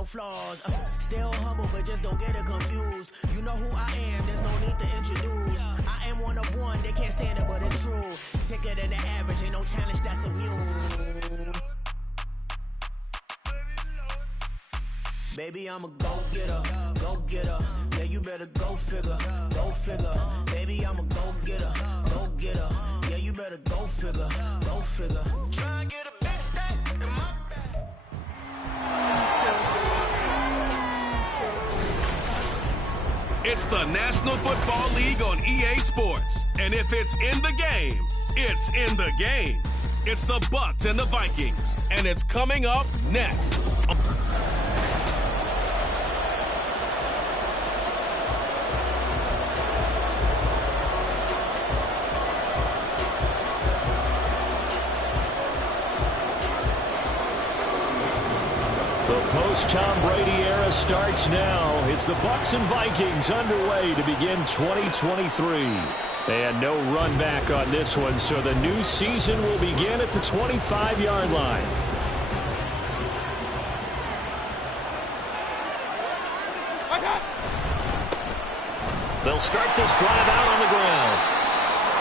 no flaws. Still humble, but just don't get it confused. You know who I am, there's no need to introduce. I am one of one, they can't stand it, but it's true. Sicker than the average, ain't no challenge that's immune. Baby, I'm a go-getter, go-getter. Yeah, you better go figure, go figure. Baby, I'm a go-getter, go-getter. Yeah, you better go figure, go figure. Try and get a big stack in my bag. It's the National Football League on EA Sports. And if it's in the game, it's in the game. It's the Bucs and the Vikings. And it's coming up next. Post-Tom Brady era starts now. It's the Bucs and Vikings underway to begin 2023. And no run back on this one, so the new season will begin at the 25-yard line. They'll start this drive out on the ground.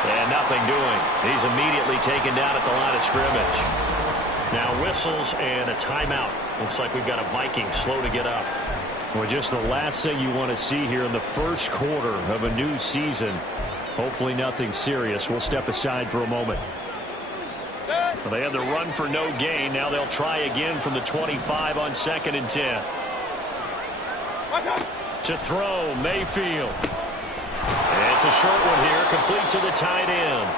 And nothing doing. He's immediately taken down at the line of scrimmage. Now whistles and a timeout. Looks like we've got a Viking slow to get up. Well, just the last thing you want to see here in the first quarter of a new season. Hopefully nothing serious. We'll step aside for a moment. Well, they had the run for no gain. Now they'll try again from the 25 on 2nd and 10. To throw, Mayfield. And it's a short one here, complete to the tight end.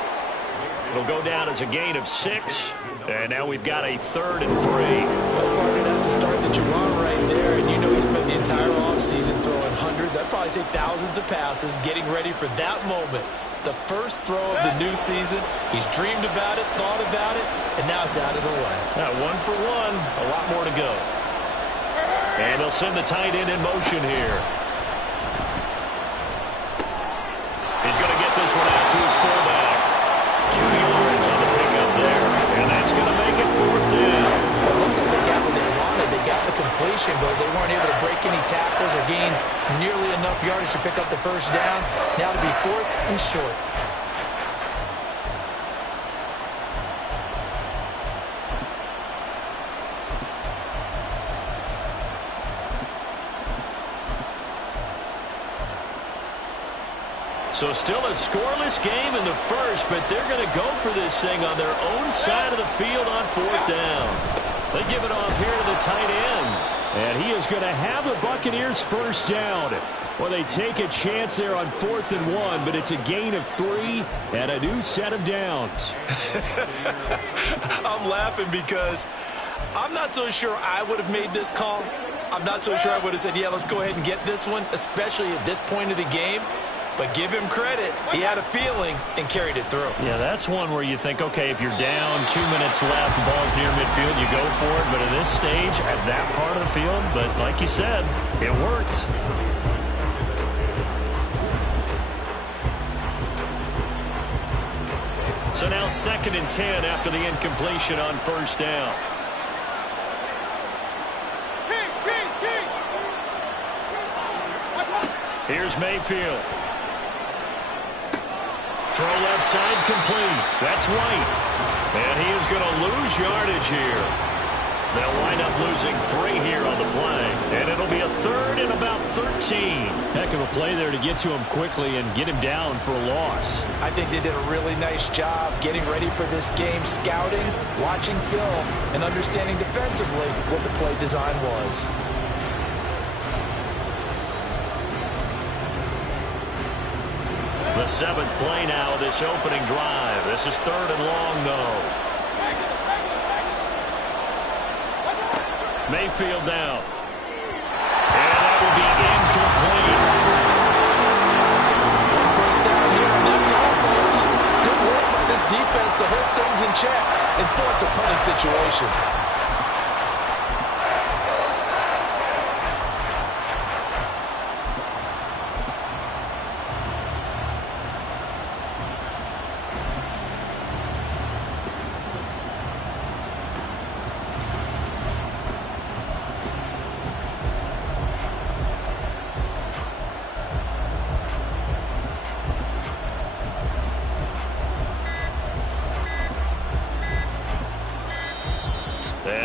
It'll go down as a gain of 6. And now we've got a 3rd and 3. Well, partner, that's the start that you want right there. And you know he spent the entire offseason throwing hundreds, I'd probably say thousands of passes, getting ready for that moment. The first throw of the new season. He's dreamed about it, thought about it, and now it's out of the way. 1 for 1, a lot more to go. And they'll send the tight end in motion here. He's going to get this one out to his fullback. 2 yards on the pickup there. And that's going to make it 4th down. Well, it looks like they got what they wanted. They got the completion, but they weren't able to break any tackles or gain nearly enough yardage to pick up the first down. Now to be 4th and short. So still a scoreless game in the first, but they're going to go for this thing on their own side of the field on 4th down. They give it off here to the tight end. And he is going to have the Buccaneers first down. Well, they take a chance there on 4th and 1, but it's a gain of 3 and a new set of downs. I'm laughing because I'm not so sure I would have made this call. I'm not so sure I would have said, yeah, let's go ahead and get this one, especially at this point of the game. But give him credit. He had a feeling and carried it through. Yeah, that's one where you think, okay, if you're down, 2 minutes left, the ball's near midfield, you go for it. But at this stage, at that part of the field, but like you said, it worked. So now 2nd and 10 after the incompletion on first down. Here's Mayfield. Throw left side complete. That's White. And he is going to lose yardage here. They'll wind up losing 3 here on the play. And it'll be a 3rd and about 13. Heck of a play there to get to him quickly and get him down for a loss. I think they did a really nice job getting ready for this game, scouting, watching film, and understanding defensively what the play design was. The 7th play now, this opening drive. This is 3rd and long, though. Mayfield down. And that will be incomplete. First down here, and that's all, folks. Good work by this defense to hold things in check and force a punting situation.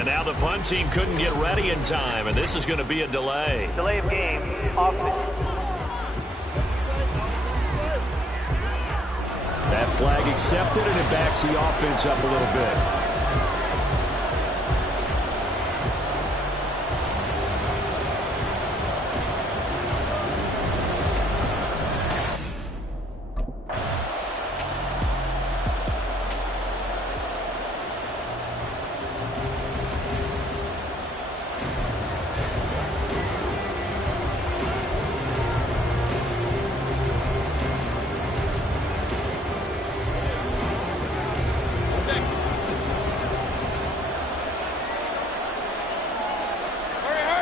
And now the punt team couldn't get ready in time, and this is going to be a delay. Delay of game, offense. That flag accepted, and it backs the offense up a little bit.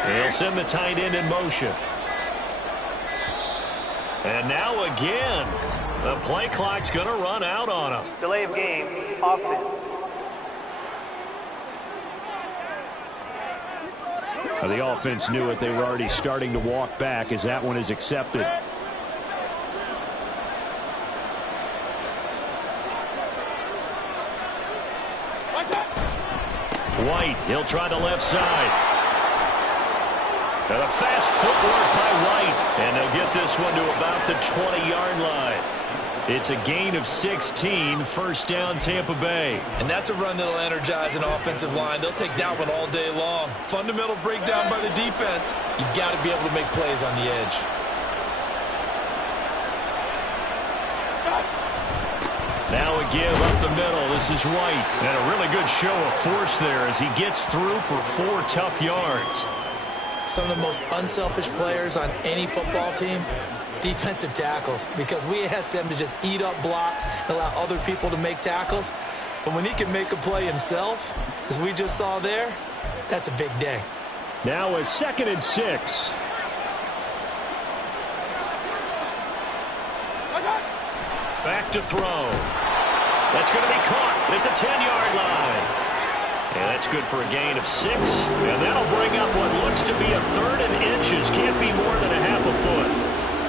They'll send the tight end in motion. And now again, the play clock's going to run out on him. Delay of game, offense. The offense knew it. They were already starting to walk back as that one is accepted. White, he'll try the left side. And a fast footwork by White. And they'll get this one to about the 20-yard line. It's a gain of 16, first down Tampa Bay. And that's a run that'll energize an offensive line. They'll take that one all day long. Fundamental breakdown by the defense. You've got to be able to make plays on the edge. Now a give up the middle. This is White. And a really good show of force there as he gets through for 4 tough yards. Some of the most unselfish players on any football team, defensive tackles, because we ask them to just eat up blocks and allow other people to make tackles. But when he can make a play himself, as we just saw there, that's a big day. Now a 2nd and 6. Back to throw. That's going to be caught at the 10-yard line. And that's good for a gain of 6. And that'll bring up what looks to be a 3rd and inches. Can't be more than a half a foot.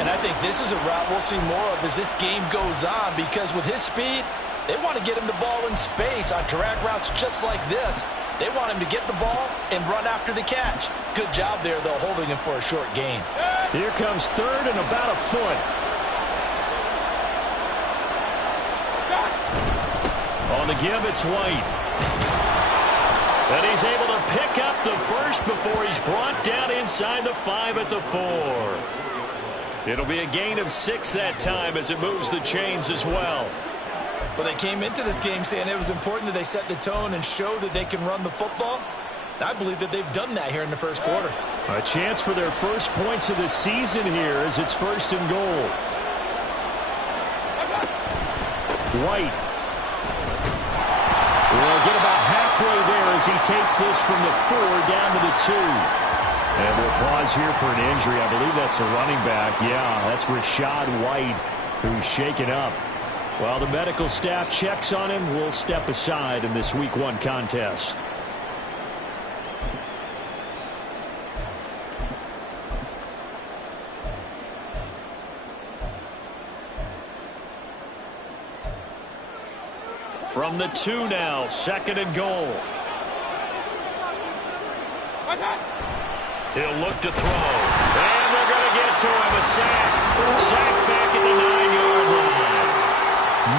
And I think this is a route we'll see more of as this game goes on, because with his speed, they want to get him the ball in space on drag routes just like this. They want him to get the ball and run after the catch. Good job there, though, holding him for a short gain. Here comes 3rd and about a foot. On the give, it's White. And he's able to pick up the first before he's brought down inside the 5 at the 4. It'll be a gain of 6 that time as it moves the chains as well. Well, they came into this game saying it was important that they set the tone and show that they can run the football. I believe that they've done that here in the first quarter. A chance for their first points of the season here as it's 1st and goal. White. Will get about halfway there as he takes this from the 4 down to the 2. And we'll pause here for an injury. I believe that's a running back. Yeah, that's Rashad White, who's shaken up. While the medical staff checks on him, we'll step aside in this Week 1 contest. From the 2 now, 2nd and goal. He'll look to throw. And they're going to get to him. A sack. Sack back at the 9-yard line.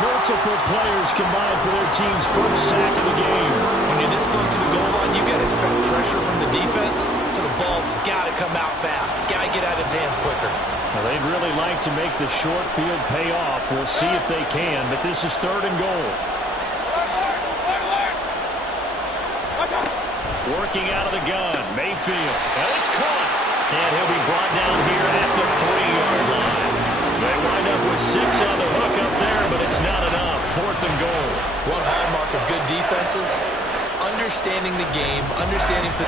Multiple players combined for their team's first sack of the game. When you're this close to the goal line, you got to expect pressure from the defense. So the ball's got to come out fast. Got to get out of his hands quicker. Well, they'd really like to make the short field pay off. We'll see if they can, but this is 3rd and goal. Working out of the gun, Mayfield. And it's caught. And he'll be brought down here at the 3-yard line. They wind up with 6 on the hook up there, but it's not enough. 4th and goal. One hallmark of good defenses is understanding the game, understanding the...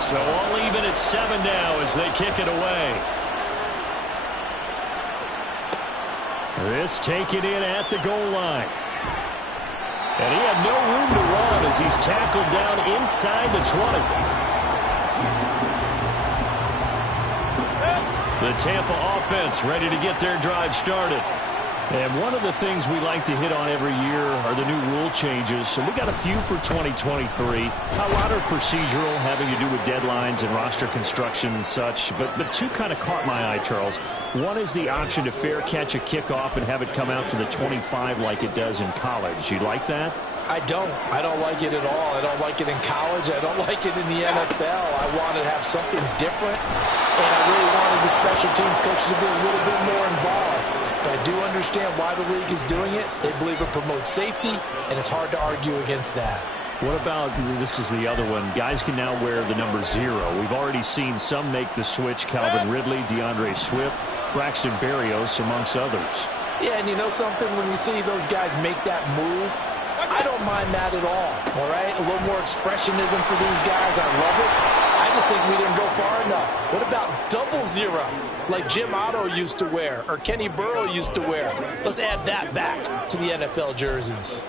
So all even at 7 now as they kick it away. This taken in at the goal line. And he had no room to run as he's tackled down inside the 20. The Tampa offense ready to get their drive started. And one of the things we like to hit on every year are the new rule changes. And we got a few for 2023. A lot are procedural, having to do with deadlines and roster construction and such. But two kind of caught my eye, Charles. One is the option to fair catch a kickoff and have it come out to the 25 like it does in college. You like that? I don't like it at all. I don't like it in college. I don't like it in the NFL. I want to have something different, and I really wanted the special teams coaches to be a little bit more involved. But I do understand why the league is doing it. They believe it promotes safety, and it's hard to argue against that. What about, this is the other one, guys can now wear the number 0. We've already seen some make the switch, Calvin Ridley, DeAndre Swift, Braxton Berrios, amongst others. Yeah, and you know something? When we see those guys make that move, I don't mind that at all right? A little more expressionism for these guys. I love it. I just think we didn't go far enough. What about double 0, like Jim Otto used to wear or Kenny Burrow used to wear? Let's add that back to the NFL jerseys.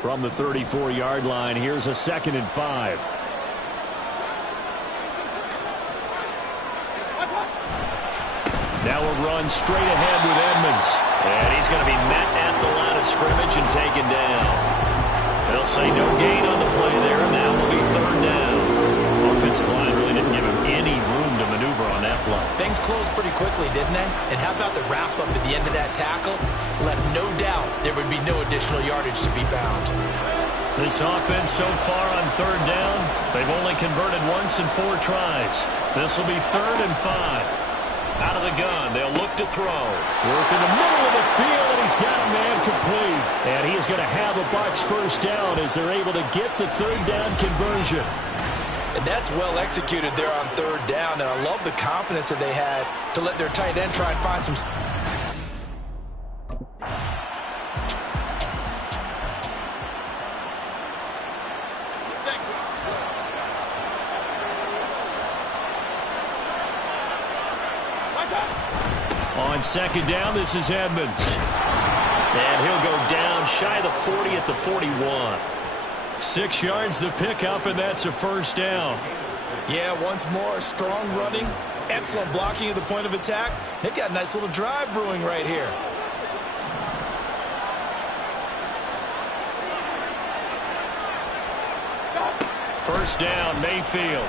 From the 34-yard line, here's a 2nd and 5. Now a run straight ahead with Edmonds. And he's going to be met at the line of scrimmage and taken down. They'll say no gain on the play there, and that will be 3rd down. Offensive line really didn't give him any room to maneuver on that play. Things closed pretty quickly, didn't they? And how about the wrap-up at the end of that tackle? Left no doubt there would be no additional yardage to be found. This offense so far on 3rd down, they've only converted once in 4 tries. This will be 3rd and 5. Out of the gun, they'll look to throw. Work in the middle of the field, and he's got a man complete. And he is going to have a Bucs 1st down as they're able to get the 3rd down conversion. And that's well executed there on 3rd down, and I love the confidence that they had to let their tight end try and find some... On 2nd down, this is Edmonds. And he'll go down shy of the 40 at the 41. 6 yards the pickup, and that's a 1st down. Yeah, once more, strong running, excellent blocking at the point of attack. They've got a nice little drive brewing right here. First down, Mayfield.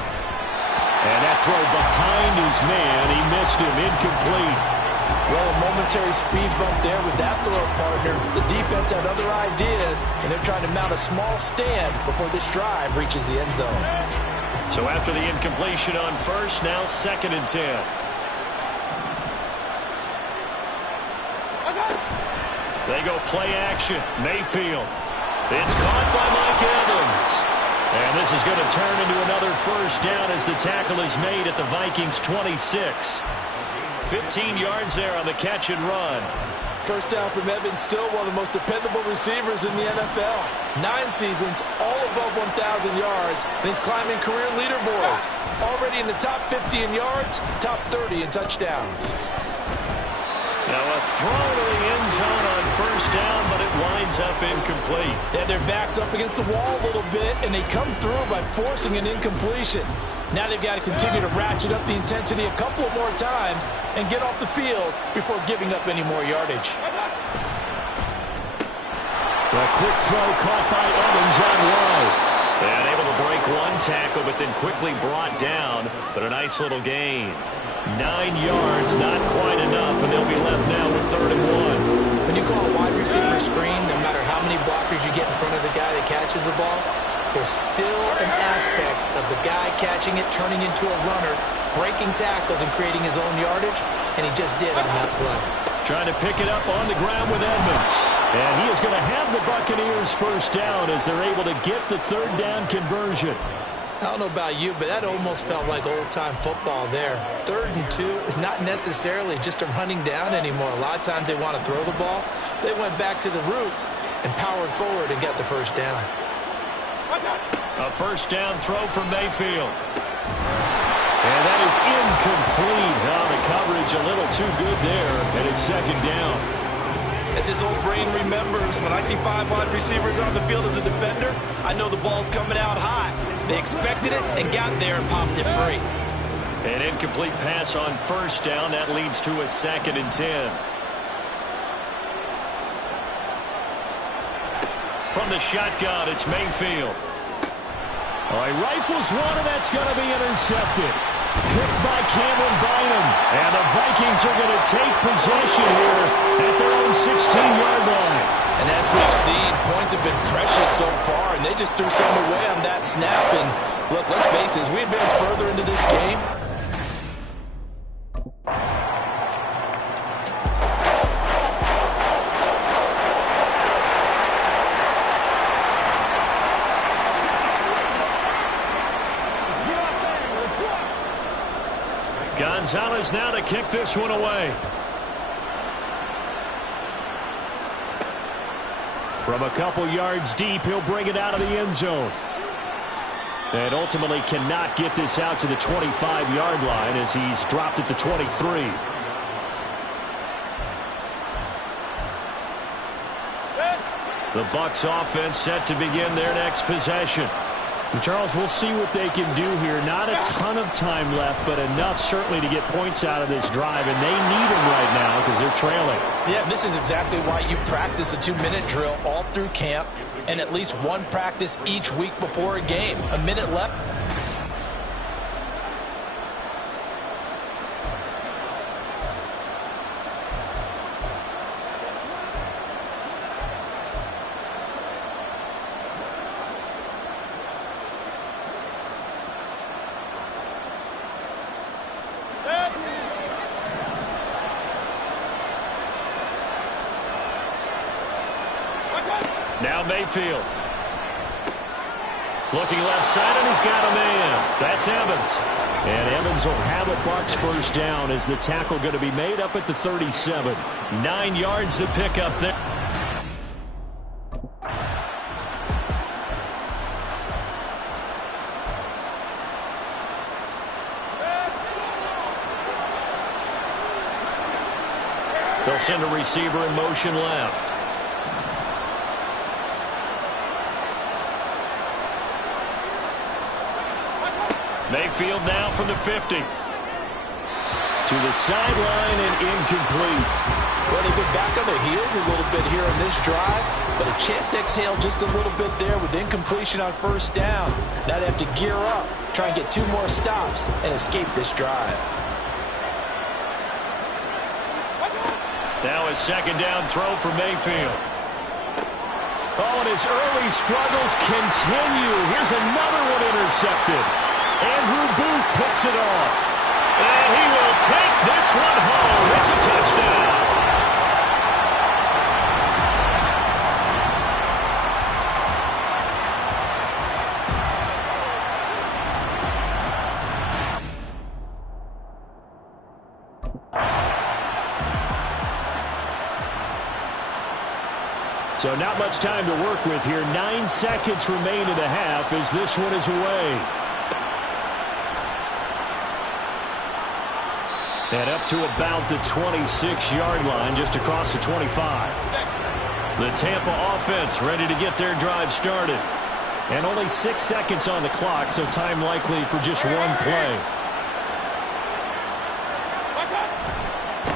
And that throw behind his man. He missed him, incomplete. Well, a momentary speed bump there with that throw partner. The defense had other ideas, and they're trying to mount a small stand before this drive reaches the end zone. So after the incompletion on 1st, now 2nd and 10. They go play action. Mayfield. It's caught by Mike Evans. And this is going to turn into another 1st down as the tackle is made at the Vikings 26. 15 yards there on the catch and run. 1st down from Evans, still one of the most dependable receivers in the NFL. 9 seasons, all above 1,000 yards, and he's climbing career leaderboards. Already in the top 50 in yards, top 30 in touchdowns. Now a throw to the end zone on 1st down, but it winds up incomplete. Yeah, their back's up against the wall a little bit, and they come through by forcing an incompletion. Now they've got to continue to ratchet up the intensity a couple more times and get off the field before giving up any more yardage. A quick throw caught by Evans on right. And able to break one tackle, but then quickly brought down. But a nice little gain. 9 yards, not quite enough, and they'll be left now with 3rd and 1. When you call a wide receiver screen, no matter how many blockers you get in front of the guy that catches the ball, there's still an aspect of the guy catching it, turning into a runner, breaking tackles and creating his own yardage, and he just did on that play. Trying to pick it up on the ground with Edmonds. And he is going to have the Buccaneers 1st down as they're able to get the 3rd down conversion. I don't know about you, but that almost felt like old-time football there. 3rd and 2 is not necessarily just a running down anymore. A lot of times they want to throw the ball. They went back to the roots and powered forward and got the 1st down. A 1st down throw from Mayfield. And that is incomplete. Now the coverage a little too good there, and it's 2nd down. As his old brain remembers, when I see 5 wide receivers on the field as a defender, I know the ball's coming out high. They expected it and got there and popped it free. An incomplete pass on first down. That leads to a 2nd and 10. From the shotgun, it's Mayfield. He rifles one, and that's going to be intercepted. Picked by Cameron Bynum. And the Vikings are going to take possession here at their own 16-yard line. And as we've seen, points have been precious so far, and they just threw some away on that snap. And look, let's face it, as we advance further into this game, Gonzalez now to kick this one away. From a couple yards deep, he'll bring it out of the end zone. And ultimately cannot get this out to the 25-yard line as he's dropped at the 23. The Bucs offense set to begin their next possession. And Charles, we'll see what they can do here. Not a ton of time left, but enough certainly to get points out of this drive. And they need them right now because they're trailing. Yeah, this is exactly why you practice a 2-minute drill all through camp and at least one practice each week before a game. A minute left. Now Mayfield. Looking left side, and he's got a man. That's Evans. And Evans will have a Bucs first down as the tackle going to be made up at the 37. 9 yards to pick up there. They'll send a receiver in motion left. Mayfield now from the 50. To the sideline and incomplete. Well, they've been back on their heels a little bit here in this drive, but a chance to exhale just a little bit there with incompletion on first down. Now they have to gear up, try and get 2 more stops, and escape this drive. Now a 2nd down throw for Mayfield. Oh, and his early struggles continue. Here's another one intercepted. Andrew Booth picks it off. And he will take this one home. It's a touchdown. So not much time to work with here. 9 seconds remain in the half as this one is away. And up to about the 26-yard line, just across the 25. The Tampa offense ready to get their drive started. And only 6 seconds on the clock, so time likely for just one play.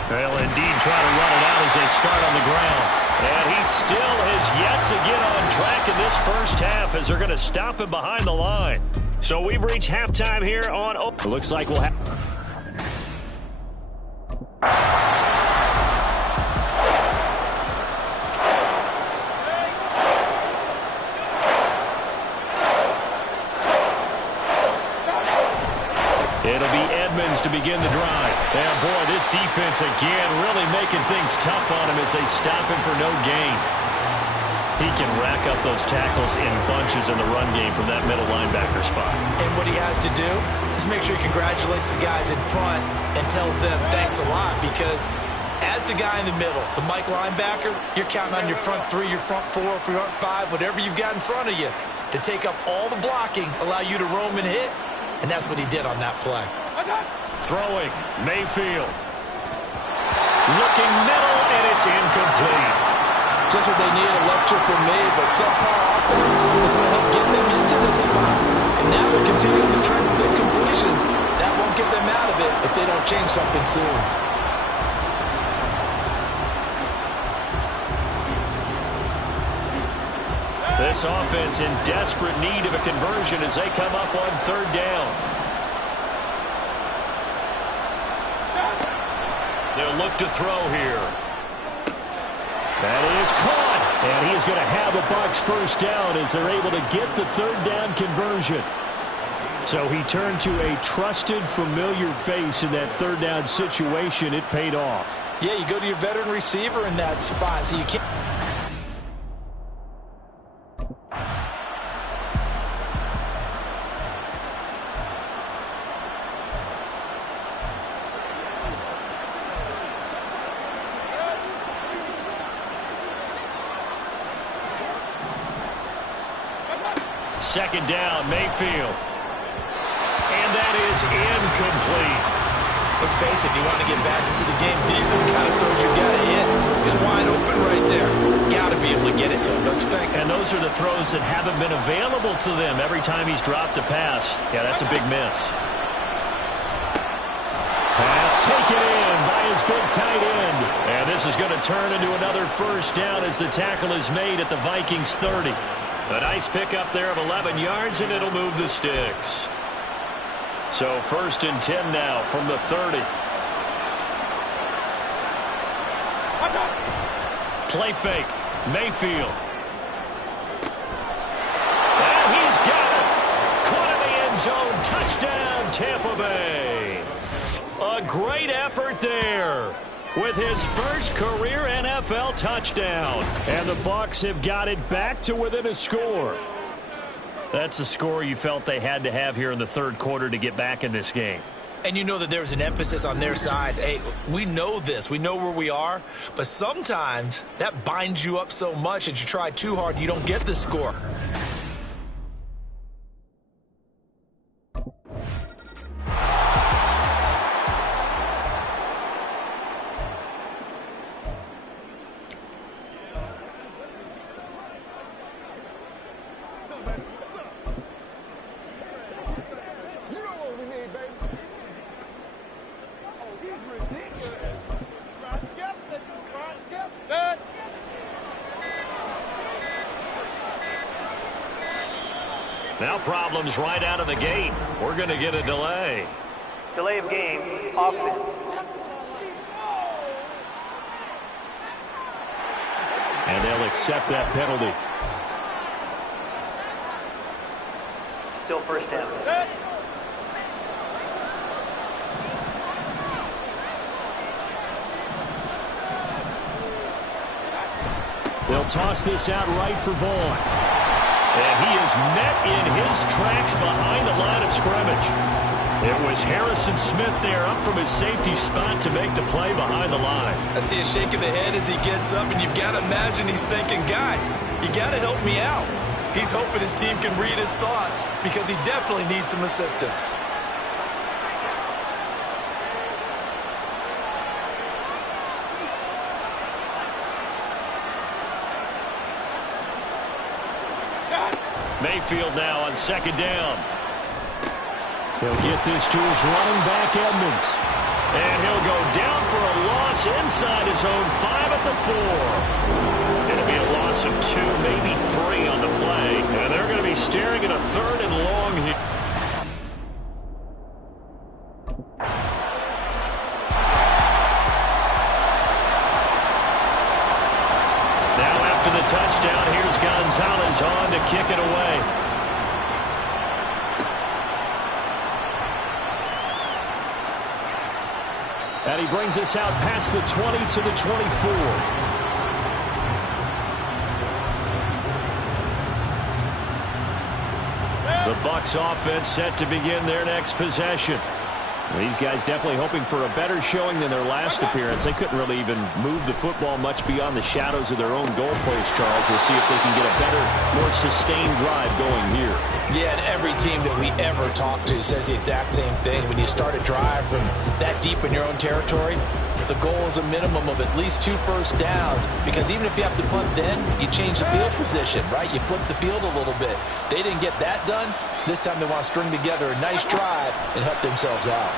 They'll indeed try to run it out as they start on the ground. And he still has yet to get on track in this first half as they're going to stop him behind the line. So we've reached halftime here on... It looks like we'll have... It'll be Edmonds to begin the drive. And boy, this defense again really making things tough on him as they stop him for no gain. He can rack up those tackles in bunches in the run game from that middle linebacker spot. And what he has to do is make sure he congratulates the guys in front and tells them thanks a lot, because as the guy in the middle, the Mike linebacker, you're counting on your front 3, your front 4, your front 5, whatever you've got in front of you to take up all the blocking, allow you to roam and hit. And that's what he did on that play. Throwing, Mayfield. Looking middle, and it's incomplete. Just what they need, a lecture from me, but subpar offense is going to help get them into this spot. And now they're continuing to trend big completions. That won't get them out of it if they don't change something soon. This offense in desperate need of a conversion as they come up on third down. They'll look to throw here. That is caught. And he is going to have a Bucs first down as they're able to get the third down conversion. So he turned to a trusted, familiar face in that third down situation. It paid off. Yeah, you go to your veteran receiver in that spot, so you can't. Second down, Mayfield. And that is incomplete. Let's face it, if you want to get back into the game, these are the kind of throws you got to hit. He's wide open right there. Got to be able to get it to him, don't you think? And those are the throws that haven't been available to them every time he's dropped a pass. Yeah, that's a big miss. Pass taken in by his big tight end. And this is going to turn into another first down as the tackle is made at the Vikings 30. A nice pickup there of 11 yards, and it'll move the sticks. So 1st and 10 now from the 30. Play fake. Mayfield. And he's got it. Caught in the end zone. Touchdown, Tampa Bay. A great effort there with his first career NFL touchdown. And the Bucs have got it back to within a score. That's a score you felt they had to have here in the third quarter to get back in this game. And you know that there's an emphasis on their side. Hey, we know this. We know where we are. But sometimes that binds you up so much that you try too hard, you don't get the score. Now problems right out of the gate. We're going to get a delay. Delay of game, offense. And they'll accept that penalty. Still first down. They'll toss this out right for Vaughn. And he is met in his tracks behind the line of scrimmage. It was Harrison Smith there up from his safety spot to make the play behind the line. I see a shake of the head as he gets up, and you've got to imagine he's thinking, guys, you got to help me out. He's hoping his team can read his thoughts because he definitely needs some assistance. Mayfield now on second down. He'll get this to his running back, Edmonds. And he'll go down for a loss inside his own 5 at the 4. It'll be a loss of 2, maybe 3 on the play. And they're going to be staring at a 3rd and long here. The touchdown. Here's Gonzalez on to kick it away. And he brings us out past the 20 to the 24. The Bucs offense set to begin their next possession. These guys definitely hoping for a better showing than their last appearance. They couldn't really even move the football much beyond the shadows of their own goalpost, Charles. We'll see if they can get a better, more sustained drive going here. Yeah, and every team that we ever talk to says the exact same thing. When you start a drive from that deep in your own territory, the goal is a minimum of at least 2 first downs, because even if you have to punt then, you change the field position, right? You flip the field a little bit. They didn't get that done. This time they want to string together a nice drive and help themselves out.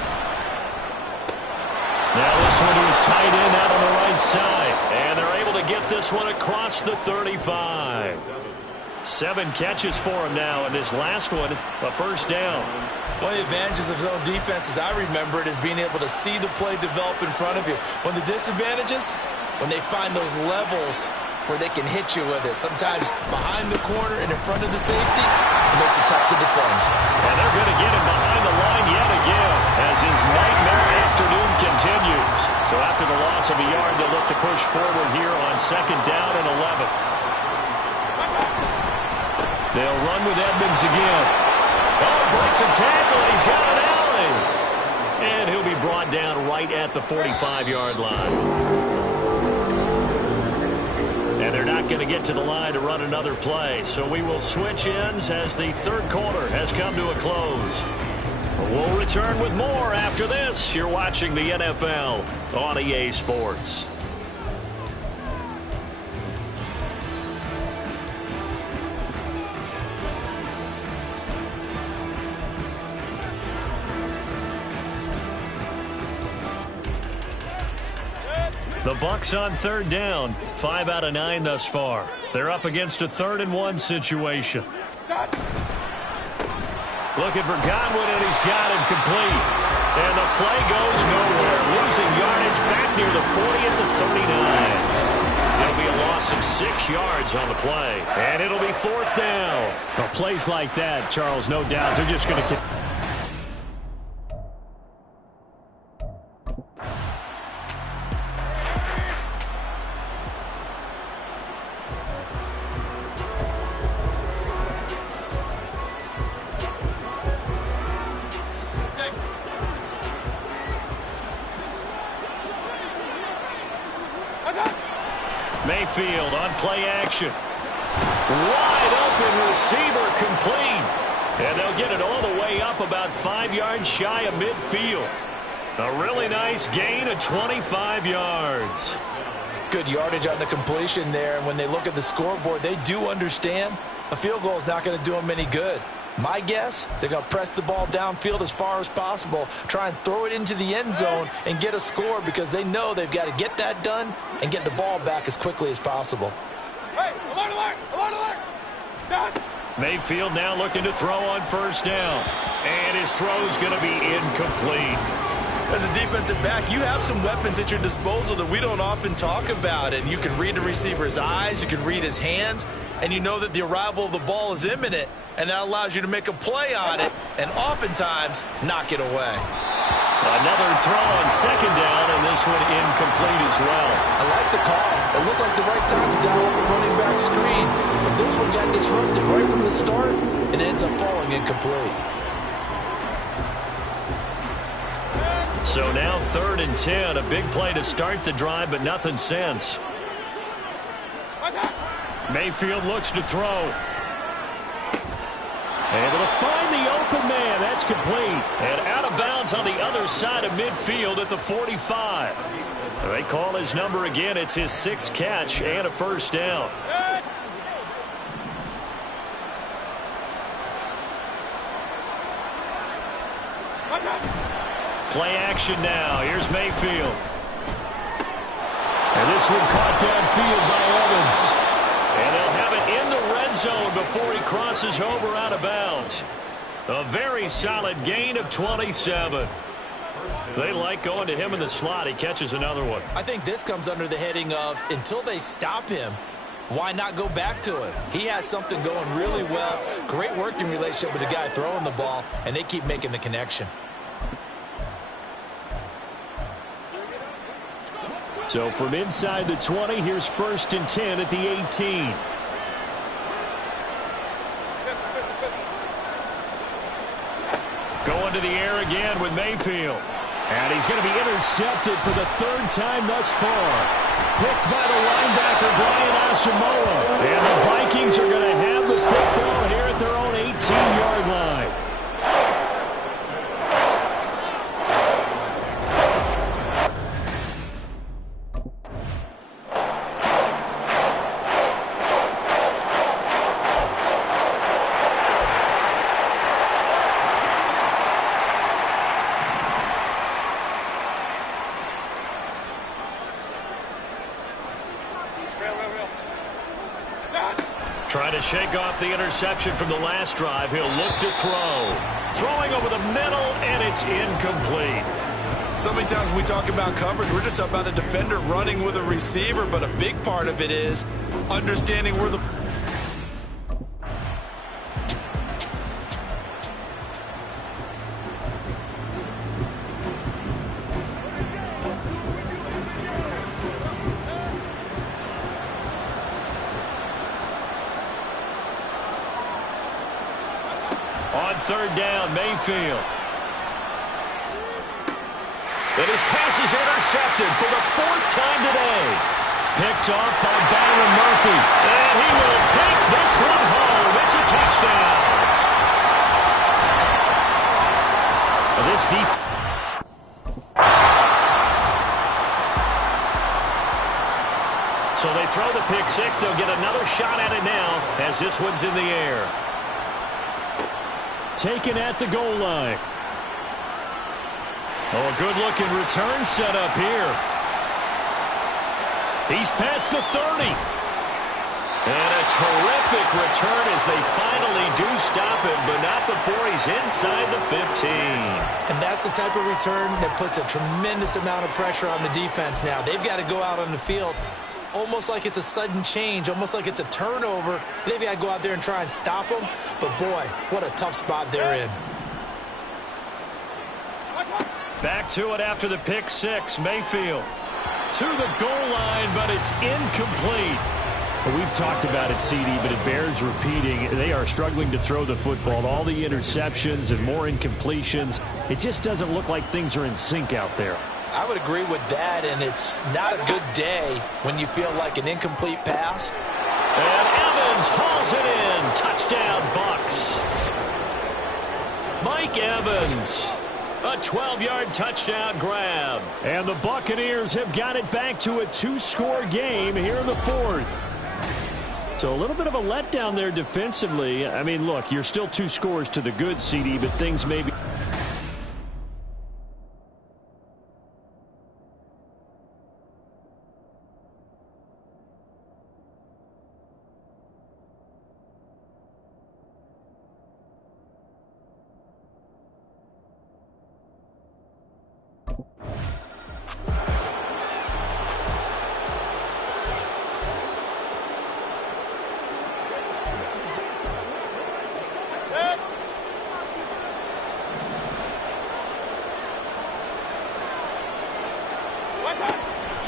Now this one is tight end out on the right side, and they're able to get this one across the 35. 7 catches for him now, and this last one, a first down. One of the advantages of zone defense, as I remember it, is being able to see the play develop in front of you. One of the disadvantages, when they find those levels where they can hit you with it. Sometimes behind the corner and in front of the safety, it makes it tough to defend. And they're going to get him behind the line yet again as his nightmare afternoon continues. So after the loss of a yard, they'll look to push forward here on 2nd down and 11. They'll run with Edmonds again. Oh, breaks a tackle, and he's got an alley. And he'll be brought down right at the 45-yard line. And they're not going to get to the line to run another play. So we will switch ends as the 3rd quarter has come to a close. We'll return with more after this. You're watching the NFL on EA Sports. The Bucs on 3rd down, 5 out of 9 thus far. They're up against a 3rd and 1 situation. Looking for Godwin, and he's got him complete. And the play goes nowhere. Losing yardage back near the 40 at the 39. It'll be a loss of 6 yards on the play. And it'll be 4th down. Well, plays like that, Charles, no doubt, they're just going to... Mayfield on play action. Wide open receiver complete. And they'll get it all the way up about 5 yards shy of midfield. A really nice gain of 25 yards. Good yardage on the completion there. And when they look at the scoreboard, they do understand a field goal is not going to do them any good. My guess, they're going to press the ball downfield as far as possible, try and throw it into the end zone and get a score, because they know they've got to get that done and get the ball back as quickly as possible. Hey, alert, alert, alert, alert. Stop. Mayfield now looking to throw on 1st down. And his throw's going to be incomplete. As a defensive back, you have some weapons at your disposal that we don't often talk about. And you can read the receiver's eyes, you can read his hands, and you know that the arrival of the ball is imminent. And that allows you to make a play on it and oftentimes knock it away. Another throw on 2nd down, and this one incomplete as well. I like the call. It looked like the right time to dial up the running back screen. But this one got disrupted right from the start and ends up falling incomplete. So now 3rd and 10, a big play to start the drive, but nothing since. Mayfield looks to throw. Able to find the open man. That's complete. And out of bounds on the other side of midfield at the 45. They call his number again. It's his 6th catch and a first down. Play action now. Here's Mayfield. And this one caught downfield by Evans. And they'll have it in the red zone before he crosses over out of bounds. A very solid gain of 27. They like going to him in the slot. He catches another one. I think this comes under the heading of, until they stop him, why not go back to it? He has something going really well. Great working relationship with the guy throwing the ball, and they keep making the connection. So from inside the 20, here's 1st and 10 at the 18. Going to the air again with Mayfield. And he's going to be intercepted for the 3rd time thus far. Picked by the linebacker, Brian Asamoah. And the Vikings are going to have the football here at their own 18-yard line. Trying to shake off the interception from the last drive. He'll look to throw. Throwing over the middle, and it's incomplete. So many times when we talk about coverage, we're just about a defender running with a receiver, but a big part of it is understanding where the... On third down, Mayfield. And his pass is intercepted for the 4th time today. Picked off by Byron Murphy. And he will take this one home. It's a touchdown. This defense. So they throw the pick six. They'll get another shot at it now as this one's in the air. Taken at the goal line. Oh, a good-looking return set up here. He's past the 30. And a terrific return as they finally do stop him, but not before he's inside the 15. And that's the type of return that puts a tremendous amount of pressure on the defense now. They've got to go out on the field almost like it's a sudden change, almost like it's a turnover. They've got to go out there and try and stop them. But, boy, what a tough spot they're in. Back to it after the pick six. Mayfield to the goal line, but it's incomplete. Well, we've talked about it, CD, but it bears repeating. They are struggling to throw the football. All the interceptions and more incompletions. It just doesn't look like things are in sync out there. I would agree with that, and it's not a good day when you feel like an incomplete pass. And Evans hauls it in. Touchdown, Bucks. Mike Evans. A 12-yard touchdown grab. And the Buccaneers have got it back to a 2-score game here in the 4th. So a little bit of a letdown there defensively. I mean, look, you're still 2 scores to the good, CD, but things may be...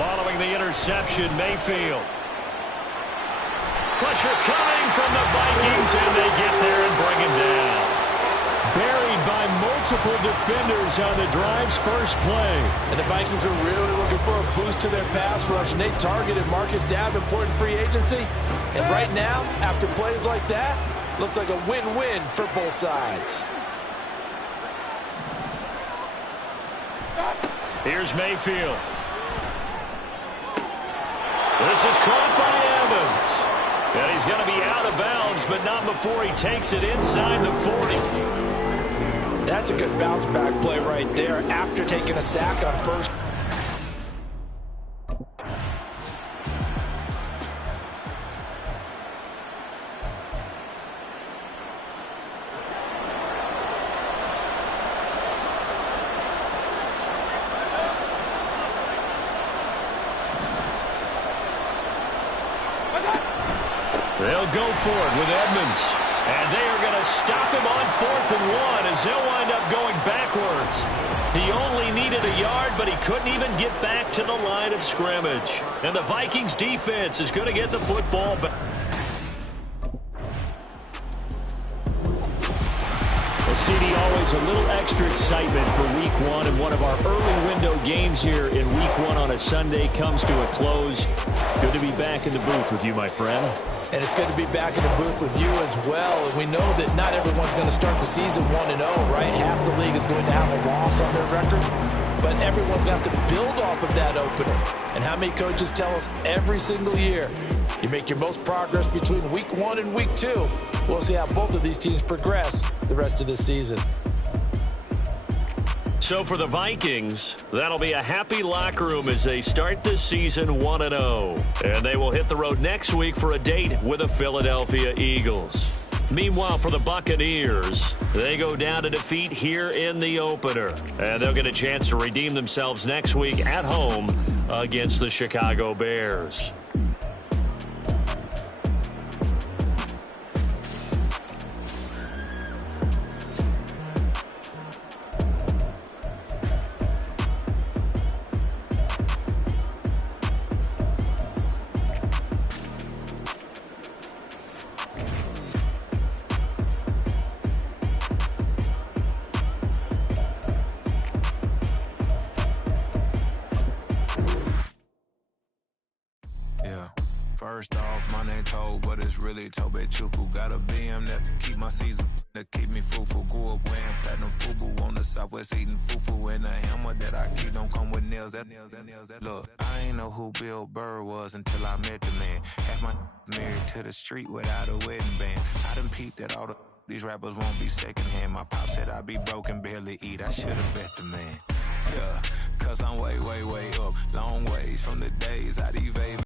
Following the interception, Mayfield. Pressure coming from the Vikings, and they get there and bring him down. Buried by multiple defenders on the drive's first play. And the Vikings are really looking for a boost to their pass rush, and they targeted Marcus Davenport in free agency. And right now, after plays like that, looks like a win-win for both sides. Here's Mayfield. This is caught by Evans. And he's going to be out of bounds, but not before he takes it inside the 40. That's a good bounce back play right there after taking a sack on first. They'll go for it with Edmonds. And they are going to stop him on 4th and 1 as he'll wind up going backwards. He only needed a yard, but he couldn't even get back to the line of scrimmage. And the Vikings defense is going to get the football back. Well, CD, always a little extra excitement for Week 1, and one of our early window games here in Week 1 on a Sunday comes to a close. Good to be back in the booth with you, my friend. And it's good to be back in the booth with you as well. And we know that not everyone's going to start the season 1-0, right? Half the league is going to have a loss on their record. But everyone's got to build off of that opener. And how many coaches tell us every single year, you make your most progress between Week 1 and Week 2. We'll see how both of these teams progress the rest of this season. So for the Vikings, that'll be a happy locker room as they start this season 1-0. And they will hit the road next week for a date with the Philadelphia Eagles. Meanwhile, for the Buccaneers, they go down to defeat here in the opener. And they'll get a chance to redeem themselves next week at home against the Chicago Bears. First off, my name Toad, but it's really Tobe Chuku. Got a BM that keep my season, that keep me fruitful. Grew up wearing platinum FUBU on the Southwest, eating fufu. And a hammer that I keep don't come with nails. Look, I ain't know who Bill Burr was until I met the man. Half my married to the street without a wedding band. I done peeped that all these rappers won't be secondhand. My pop said I'd be broken, barely eat. I should've bet the man. Yeah, cause I'm way, way, way up. Long ways from the days I'd evade.